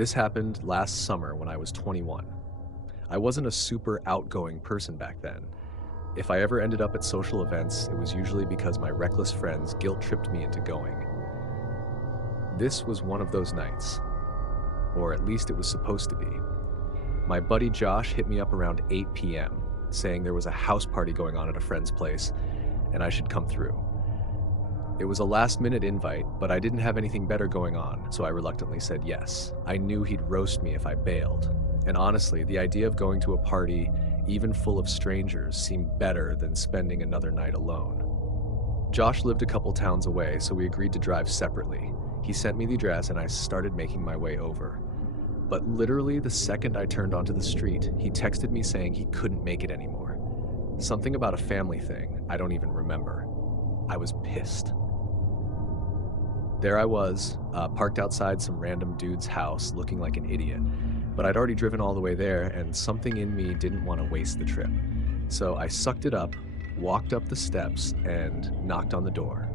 This happened last summer when I was 21. I wasn't a super outgoing person back then. If I ever ended up at social events, it was usually because my reckless friends guilt-tripped me into going. This was one of those nights, or at least it was supposed to be. My buddy Josh hit me up around 8 p.m., saying there was a house party going on at a friend's place, and I should come through. It was a last-minute invite, but I didn't have anything better going on, so I reluctantly said yes. I knew he'd roast me if I bailed. And honestly, the idea of going to a party, even full of strangers, seemed better than spending another night alone. Josh lived a couple towns away, so we agreed to drive separately. He sent me the address and I started making my way over. But literally the second I turned onto the street, he texted me saying he couldn't make it anymore. Something about a family thing, I don't even remember. I was pissed. There I was, parked outside some random dude's house looking like an idiot. But I'd already driven all the way there and something in me didn't want to waste the trip. So I sucked it up, walked up the steps, and knocked on the door.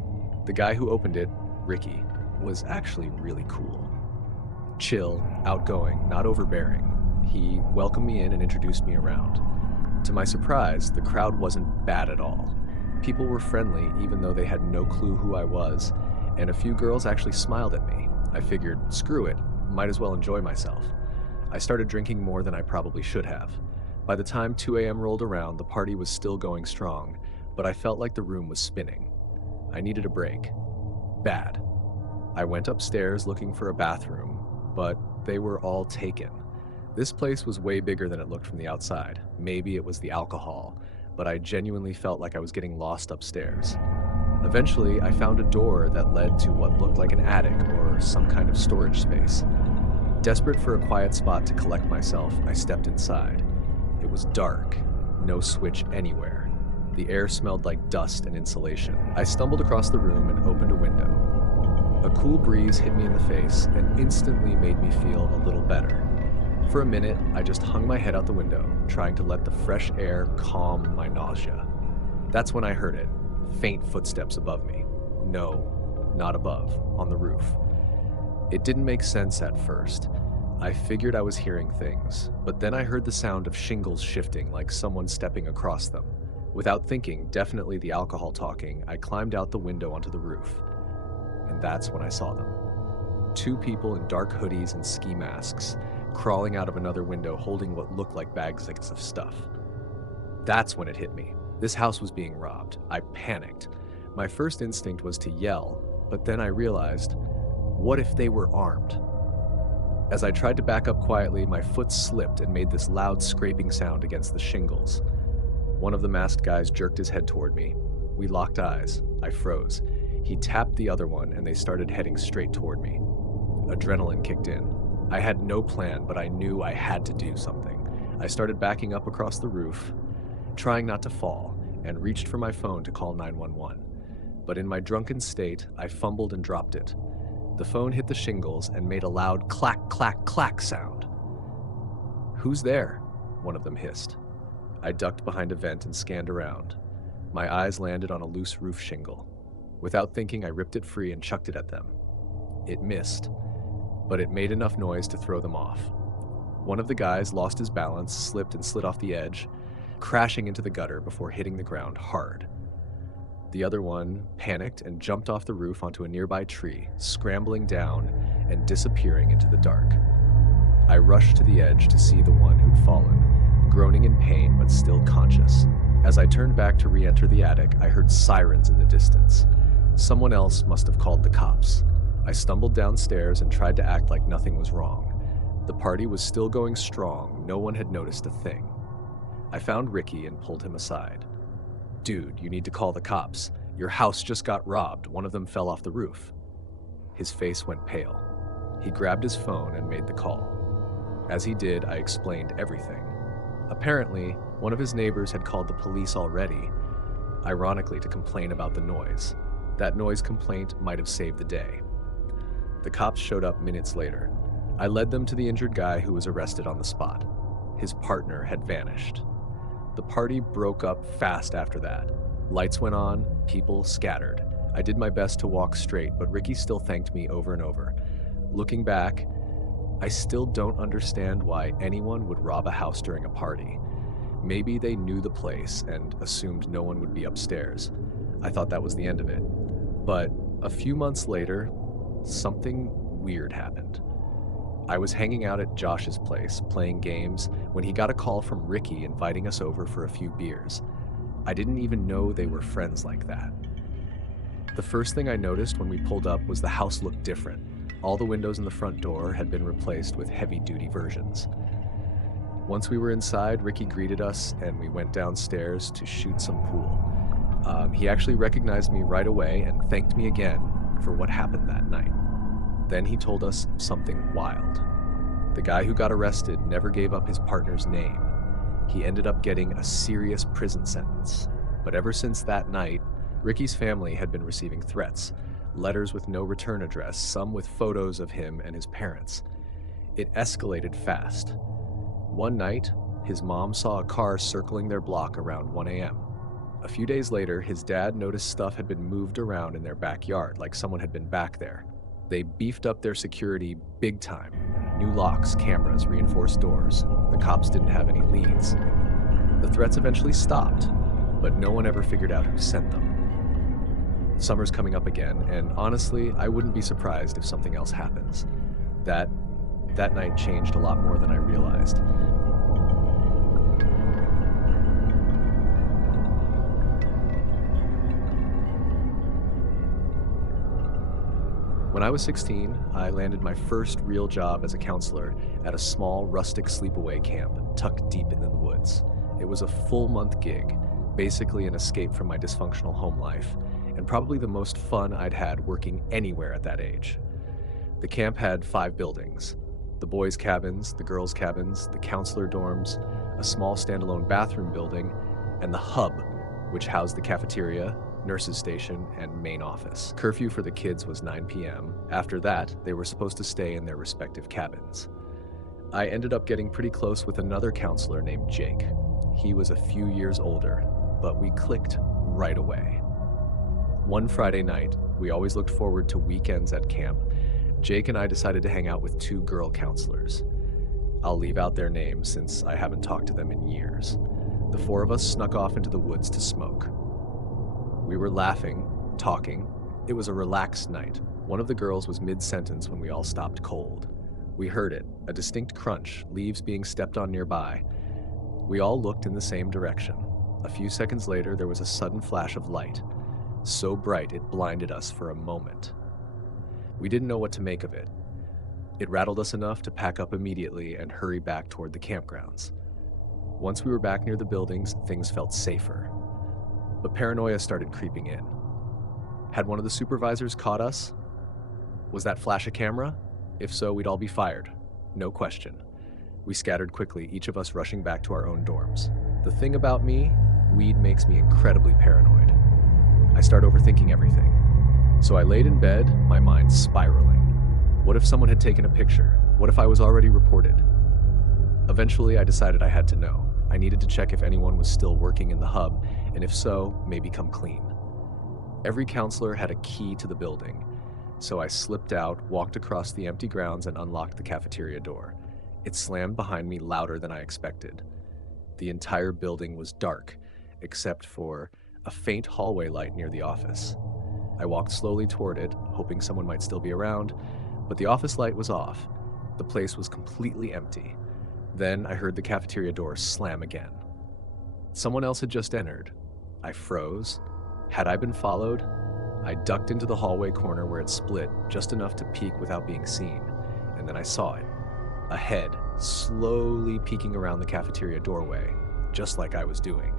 The guy who opened it, Ricky, was actually really cool. Chill, outgoing, not overbearing. He welcomed me in and introduced me around. To my surprise, the crowd wasn't bad at all. People were friendly even though they had no clue who I was, and a few girls actually smiled at me. I figured, screw it, might as well enjoy myself. I started drinking more than I probably should have. By the time 2 a.m. rolled around, the party was still going strong, but I felt like the room was spinning. I needed a break. Bad. I went upstairs looking for a bathroom, but they were all taken. This place was way bigger than it looked from the outside. Maybe it was the alcohol, but I genuinely felt like I was getting lost upstairs. Eventually, I found a door that led to what looked like an attic or some kind of storage space. Desperate for a quiet spot to collect myself, I stepped inside. It was dark, no switch anywhere. The air smelled like dust and insulation. I stumbled across the room and opened a window. A cool breeze hit me in the face and instantly made me feel a little better. For a minute, I just hung my head out the window, trying to let the fresh air calm my nausea. That's when I heard it. Faint footsteps above me. No, not above, on the roof. It didn't make sense at first. I figured I was hearing things, but then I heard the sound of shingles shifting like someone stepping across them. Without thinking, definitely the alcohol talking, I climbed out the window onto the roof. And that's when I saw them. Two people in dark hoodies and ski masks, crawling out of another window holding what looked like bags of stuff. That's when it hit me. This house was being robbed. I panicked. My first instinct was to yell, but then I realized, what if they were armed? As I tried to back up quietly, my foot slipped and made this loud scraping sound against the shingles. One of the masked guys jerked his head toward me. We locked eyes. I froze. He tapped the other one and they started heading straight toward me. Adrenaline kicked in. I had no plan, but I knew I had to do something. I started backing up across the roof, trying not to fall, and reached for my phone to call 911. But in my drunken state, I fumbled and dropped it. The phone hit the shingles and made a loud clack, clack, clack sound. "Who's there?" one of them hissed. I ducked behind a vent and scanned around. My eyes landed on a loose roof shingle. Without thinking, I ripped it free and chucked it at them. It missed, but it made enough noise to throw them off. One of the guys lost his balance, slipped and slid off the edge, crashing into the gutter before hitting the ground hard. The other one panicked and jumped off the roof onto a nearby tree, scrambling down and disappearing into the dark. I rushed to the edge to see the one who'd fallen, groaning in pain but still conscious. As I turned back to re-enter the attic, I heard sirens in the distance. Someone else must have called the cops. I stumbled downstairs and tried to act like nothing was wrong. The party was still going strong. No one had noticed a thing. I found Ricky and pulled him aside. "Dude, you need to call the cops. Your house just got robbed. One of them fell off the roof." His face went pale. He grabbed his phone and made the call. As he did, I explained everything. Apparently, one of his neighbors had called the police already, ironically to complain about the noise. That noise complaint might have saved the day. The cops showed up minutes later. I led them to the injured guy who was arrested on the spot. His partner had vanished. The party broke up fast after that. Lights went on, people scattered. I did my best to walk straight, but Ricky still thanked me over and over. Looking back, I still don't understand why anyone would rob a house during a party. Maybe they knew the place and assumed no one would be upstairs. I thought that was the end of it. But a few months later, something weird happened. I was hanging out at Josh's place, playing games, when he got a call from Ricky inviting us over for a few beers. I didn't even know they were friends like that. The first thing I noticed when we pulled up was the house looked different. All the windows in the front door had been replaced with heavy-duty versions. Once we were inside, Ricky greeted us and we went downstairs to shoot some pool. He actually recognized me right away and thanked me again for what happened that night. Then he told us something wild. The guy who got arrested never gave up his partner's name. He ended up getting a serious prison sentence. But ever since that night, Ricky's family had been receiving threats, letters with no return address, some with photos of him and his parents. It escalated fast. One night, his mom saw a car circling their block around 1 a.m. A few days later, his dad noticed stuff had been moved around in their backyard, like someone had been back there. They beefed up their security big time. New locks, cameras, reinforced doors. The cops didn't have any leads. The threats eventually stopped, but no one ever figured out who sent them. Summer's coming up again, and honestly, I wouldn't be surprised if something else happens. That night changed a lot more than I realized. When I was 16, I landed my first real job as a counselor at a small rustic sleepaway camp tucked deep in the woods. It was a full-month gig, basically an escape from my dysfunctional home life, and probably the most fun I'd had working anywhere at that age. The camp had 5 buildings: the boys' cabins, the girls' cabins, the counselor dorms, a small standalone bathroom building, and the hub, which housed the cafeteria, nurse's station, and main office. Curfew for the kids was 9 p.m. After that, they were supposed to stay in their respective cabins. I ended up getting pretty close with another counselor named Jake. He was a few years older, but we clicked right away. One Friday night, we always looked forward to weekends at camp. Jake and I decided to hang out with 2 girl counselors. I'll leave out their names since I haven't talked to them in years. The 4 of us snuck off into the woods to smoke. We were laughing, talking. It was a relaxed night. One of the girls was mid-sentence when we all stopped cold. We heard it, a distinct crunch, leaves being stepped on nearby. We all looked in the same direction. A few seconds later, there was a sudden flash of light, so bright it blinded us for a moment. We didn't know what to make of it. It rattled us enough to pack up immediately and hurry back toward the campgrounds. Once we were back near the buildings, things felt safer. But paranoia started creeping in. Had one of the supervisors caught us? Was that flash a camera? If so, we'd all be fired. No question. We scattered quickly, each of us rushing back to our own dorms. The thing about me, weed makes me incredibly paranoid. I start overthinking everything. So I laid in bed, my mind spiraling. What if someone had taken a picture? What if I was already reported? Eventually, I decided I had to know. I needed to check if anyone was still working in the hub, and if so, maybe come clean. Every counselor had a key to the building, so I slipped out, walked across the empty grounds, and unlocked the cafeteria door. It slammed behind me louder than I expected. The entire building was dark, except for a faint hallway light near the office. I walked slowly toward it, hoping someone might still be around, but the office light was off. The place was completely empty. Then I heard the cafeteria door slam again. Someone else had just entered. I froze. Had I been followed? I ducked into the hallway corner where it split, just enough to peek without being seen, and then I saw it. A head, slowly peeking around the cafeteria doorway, just like I was doing.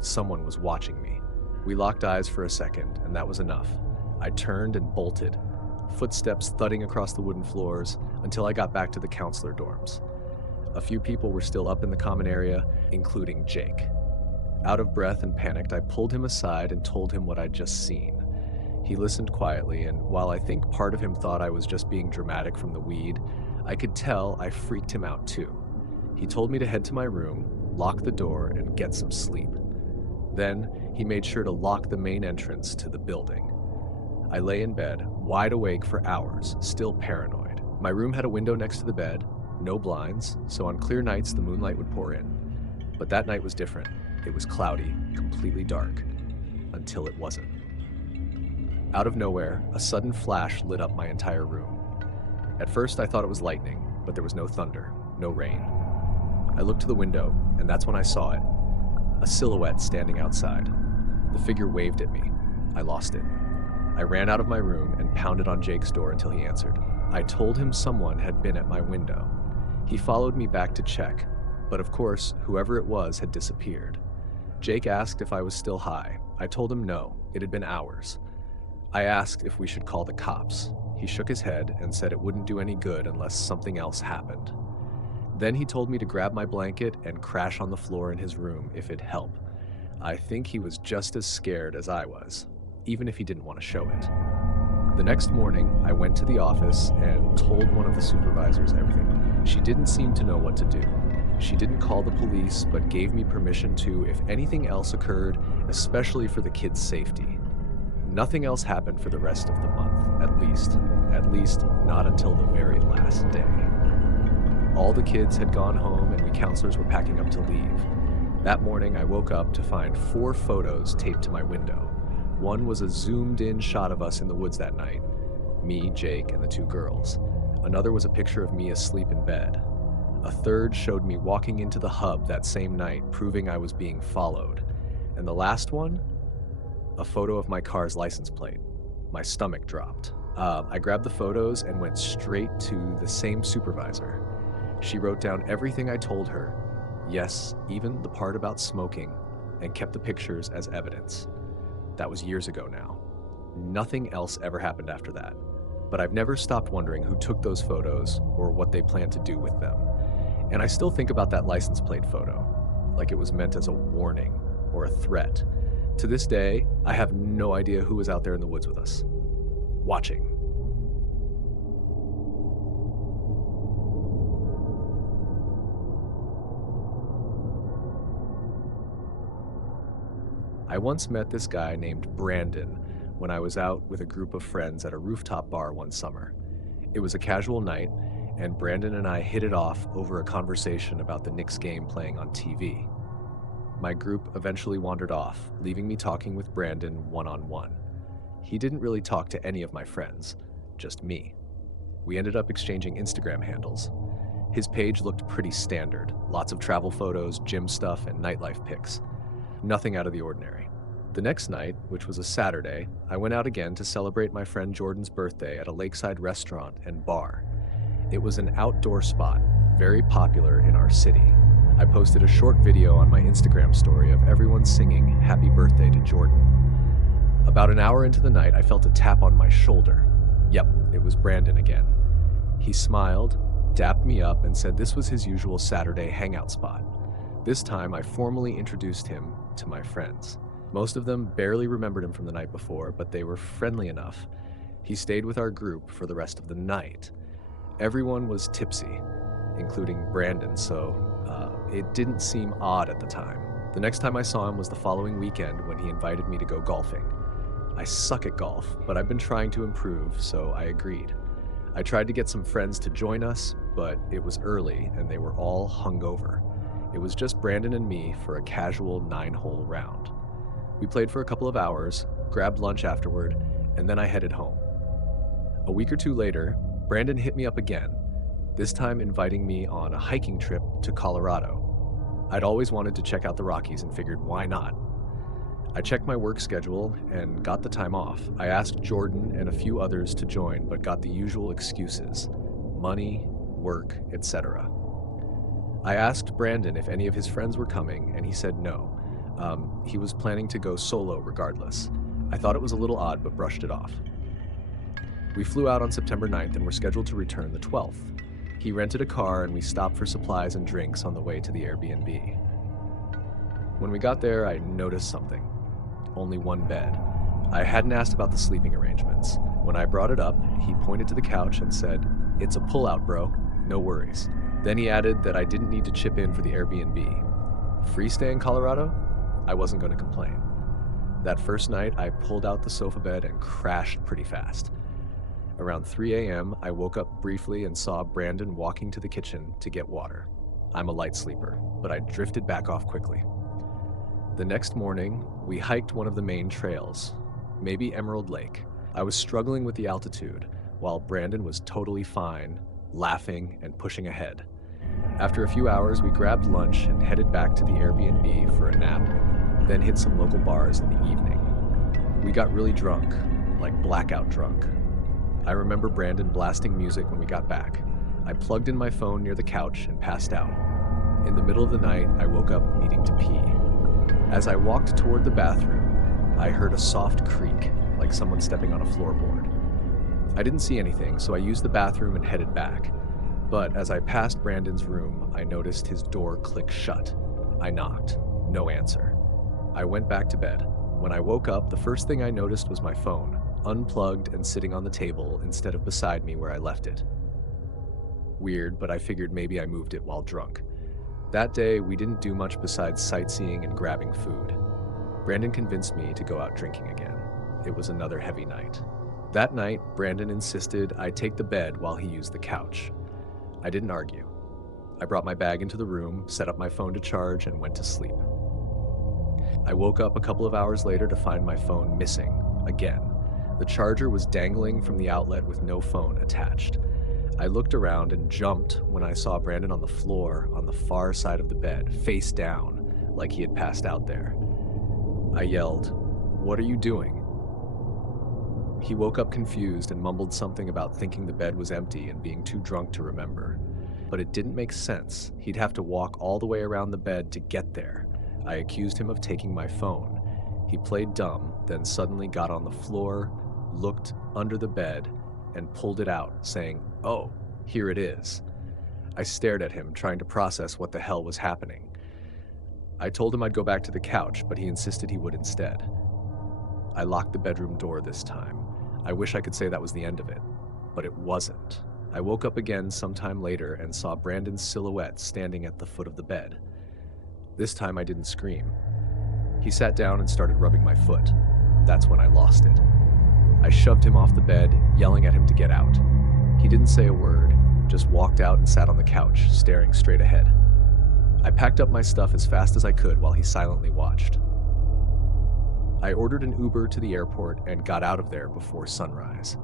Someone was watching me. We locked eyes for a second, and that was enough. I turned and bolted, footsteps thudding across the wooden floors until I got back to the counselor dorms. A few people were still up in the common area, including Jake. Out of breath and panicked, I pulled him aside and told him what I'd just seen. He listened quietly, and while I think part of him thought I was just being dramatic from the weed, I could tell I freaked him out too. He told me to head to my room, lock the door, and get some sleep. Then, he made sure to lock the main entrance to the building. I lay in bed, wide awake for hours, still paranoid. My room had a window next to the bed, no blinds, so on clear nights the moonlight would pour in. But that night was different. It was cloudy, completely dark, until it wasn't. Out of nowhere, a sudden flash lit up my entire room. At first I thought it was lightning, but there was no thunder, no rain. I looked to the window, and that's when I saw it. A silhouette standing outside. The figure waved at me. I lost it. I ran out of my room and pounded on Jake's door until he answered. I told him someone had been at my window. He followed me back to check, but of course, whoever it was had disappeared. Jake asked if I was still high. I told him no, it had been hours. I asked if we should call the cops. He shook his head and said it wouldn't do any good unless something else happened. Then he told me to grab my blanket and crash on the floor in his room if it'd help. I think he was just as scared as I was, even if he didn't want to show it. The next morning, I went to the office and told one of the supervisors everything. She didn't seem to know what to do. She didn't call the police, but gave me permission to if anything else occurred, especially for the kids' safety. Nothing else happened for the rest of the month, at least not until the very last day. All the kids had gone home and we counselors were packing up to leave. That morning, I woke up to find 4 photos taped to my window. One was a zoomed-in shot of us in the woods that night, me, Jake, and the 2 girls. Another was a picture of me asleep in bed. A third showed me walking into the hub that same night, proving I was being followed. And the last one? A photo of my car's license plate. My stomach dropped. I grabbed the photos and went straight to the same supervisor. She wrote down everything I told her, yes, even the part about smoking, and kept the pictures as evidence. That was years ago now. Nothing else ever happened after that. But I've never stopped wondering who took those photos or what they planned to do with them. And I still think about that license plate photo, like it was meant as a warning or a threat. To this day, I have no idea who was out there in the woods with us, watching. I once met this guy named Brandon when I was out with a group of friends at a rooftop bar one summer. It was a casual night, and Brandon and I hit it off over a conversation about the Knicks game playing on TV. My group eventually wandered off, leaving me talking with Brandon one-on-one. He didn't really talk to any of my friends, just me. We ended up exchanging Instagram handles. His page looked pretty standard, lots of travel photos, gym stuff, and nightlife pics. Nothing out of the ordinary. The next night, which was a Saturday, I went out again to celebrate my friend Jordan's birthday at a lakeside restaurant and bar. It was an outdoor spot, very popular in our city. I posted a short video on my Instagram story of everyone singing "Happy Birthday" to Jordan. About an hour into the night, I felt a tap on my shoulder. Yep, it was Brandon again. He smiled, dapped me up, and said this was his usual Saturday hangout spot. This time, I formally introduced him to my friends. Most of them barely remembered him from the night before, but they were friendly enough. He stayed with our group for the rest of the night. Everyone was tipsy, including Brandon, so it didn't seem odd at the time. The next time I saw him was the following weekend when he invited me to go golfing. I suck at golf, but I've been trying to improve, so I agreed. I tried to get some friends to join us, but it was early and they were all hungover. It was just Brandon and me for a casual 9-hole round. We played for a couple of hours, grabbed lunch afterward, and then I headed home. A week or 2 later, Brandon hit me up again, this time inviting me on a hiking trip to Colorado. I'd always wanted to check out the Rockies and figured, why not? I checked my work schedule and got the time off. I asked Jordan and a few others to join, but got the usual excuses: money, work, etc. I asked Brandon if any of his friends were coming, and he said no. He was planning to go solo regardless. I thought it was a little odd, but brushed it off. We flew out on September 9th and were scheduled to return the 12th. He rented a car and we stopped for supplies and drinks on the way to the Airbnb. When we got there, I noticed something. Only one bed. I hadn't asked about the sleeping arrangements. When I brought it up, he pointed to the couch and said, "It's a pull-out, bro. No worries." Then he added that I didn't need to chip in for the Airbnb. Free stay in Colorado? I wasn't going to complain. That first night, I pulled out the sofa bed and crashed pretty fast. Around 3 a.m., I woke up briefly and saw Brandon walking to the kitchen to get water. I'm a light sleeper, but I drifted back off quickly. The next morning, we hiked one of the main trails, maybe Emerald Lake. I was struggling with the altitude, while Brandon was totally fine, laughing and pushing ahead. After a few hours, we grabbed lunch and headed back to the Airbnb for a nap, then hit some local bars in the evening. We got really drunk, like blackout drunk. I remember Brandon blasting music when we got back. I plugged in my phone near the couch and passed out. In the middle of the night, I woke up needing to pee. As I walked toward the bathroom, I heard a soft creak, like someone stepping on a floorboard. I didn't see anything, so I used the bathroom and headed back. But as I passed Brandon's room, I noticed his door click shut. I knocked. No answer. I went back to bed. When I woke up, the first thing I noticed was my phone, unplugged and sitting on the table instead of beside me where I left it. Weird, but I figured maybe I moved it while drunk. That day, we didn't do much besides sightseeing and grabbing food. Brandon convinced me to go out drinking again. It was another heavy night. That night, Brandon insisted I take the bed while he used the couch. I didn't argue. I brought my bag into the room, set up my phone to charge, and went to sleep. I woke up a couple of hours later to find my phone missing, again. The charger was dangling from the outlet with no phone attached. I looked around and jumped when I saw Brandon on the floor on the far side of the bed, face down, like he had passed out there. I yelled, "What are you doing?" He woke up confused and mumbled something about thinking the bed was empty and being too drunk to remember. But it didn't make sense. He'd have to walk all the way around the bed to get there. I accused him of taking my phone. He played dumb, then suddenly got on the floor, looked under the bed, and pulled it out, saying, "Oh, here it is." I stared at him, trying to process what the hell was happening. I told him I'd go back to the couch, but he insisted he would instead. I locked the bedroom door this time. I wish I could say that was the end of it, but it wasn't. I woke up again sometime later and saw Brandon's silhouette standing at the foot of the bed. This time I didn't scream. He sat down and started rubbing my foot. That's when I lost it. I shoved him off the bed, yelling at him to get out. He didn't say a word, just walked out and sat on the couch, staring straight ahead. I packed up my stuff as fast as I could while he silently watched. I ordered an Uber to the airport and got out of there before sunrise.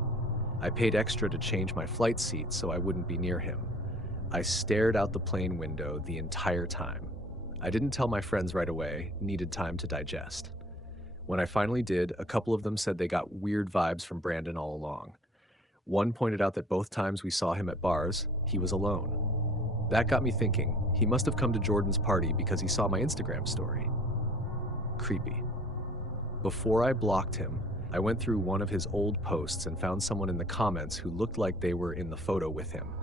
I paid extra to change my flight seat so I wouldn't be near him. I stared out the plane window the entire time. I didn't tell my friends right away, needed time to digest. When I finally did, a couple of them said they got weird vibes from Brandon all along. One pointed out that both times we saw him at bars, he was alone. That got me thinking, he must have come to Jordan's party because he saw my Instagram story. Creepy. Before I blocked him, I went through one of his old posts and found someone in the comments who looked like they were in the photo with him.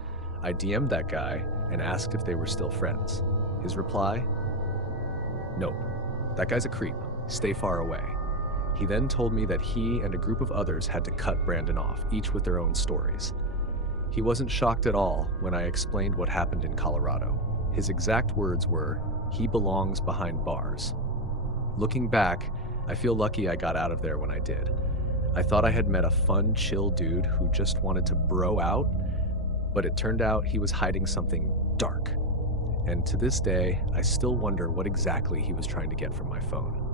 I DM'd that guy and asked if they were still friends. His reply? Nope. That guy's a creep. Stay far away. He then told me that he and a group of others had to cut Brandon off, each with their own stories. He wasn't shocked at all when I explained what happened in Colorado. His exact words were, "He belongs behind bars." Looking back, I feel lucky I got out of there when I did. I thought I had met a fun, chill dude who just wanted to bro out, but it turned out he was hiding something dark. And to this day, I still wonder what exactly he was trying to get from my phone.